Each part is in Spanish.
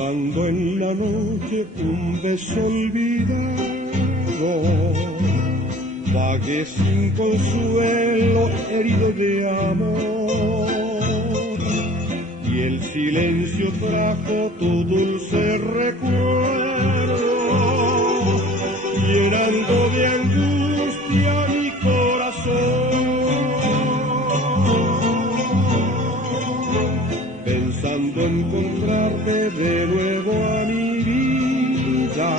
buscando en la noche un beso olvidado, vagué sin consuelo, herido de amor, y el silencio trajo tu dulce recuerdo, llenando de angustia mi corazón. Pensando encontrarte de nuevo a mi vida,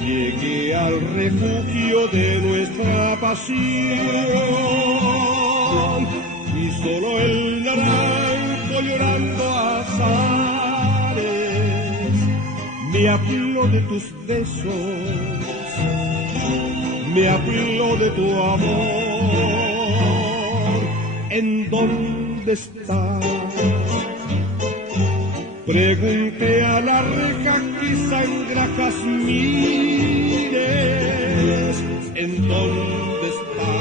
llegué al refugio de nuestra pasión, y solo el naranjo llorando azares me habló de tus besos, me habló de tu amor. ¿En dónde estás? Pregunté a la reja que sangra jazmines, ¿en dónde está?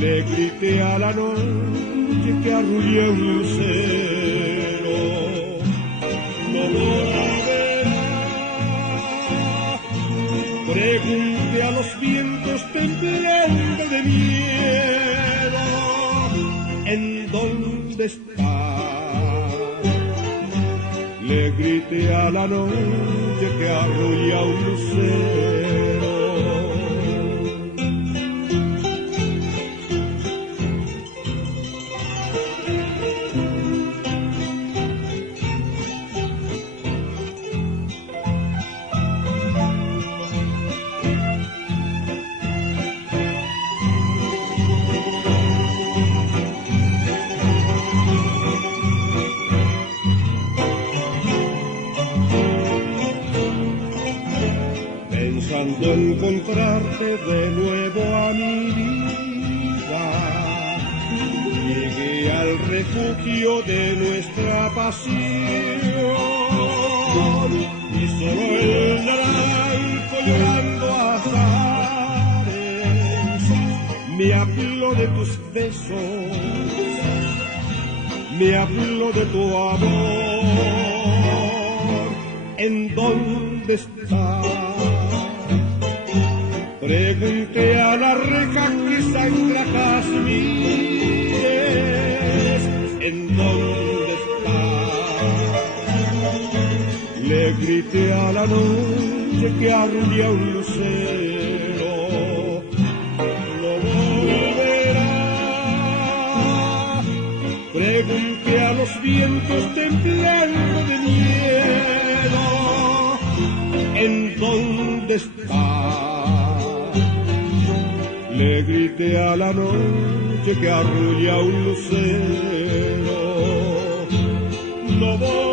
Le grité a la noche que arrullé un lucero, no volverá. Pregunté a los vientos temblando de miedo, ¿en dónde está? Le grité a la noche que arrulla un lucero. Pensando encontrarte de nuevo a mi vida, llegué al refugio de nuestra pasión, y solo el naranjo llorando azares me habló de tus besos, me habló de tu amor. ¿En dónde estás? Pregunté a la reja que sangra jazmines, ¿en dónde está? Le grité a la noche que arrulla un lucero, no volverá. Pregunté a los vientos temblando de miedo, ¿en dónde está? Le grité a la noche que arrulla un lucero, no voy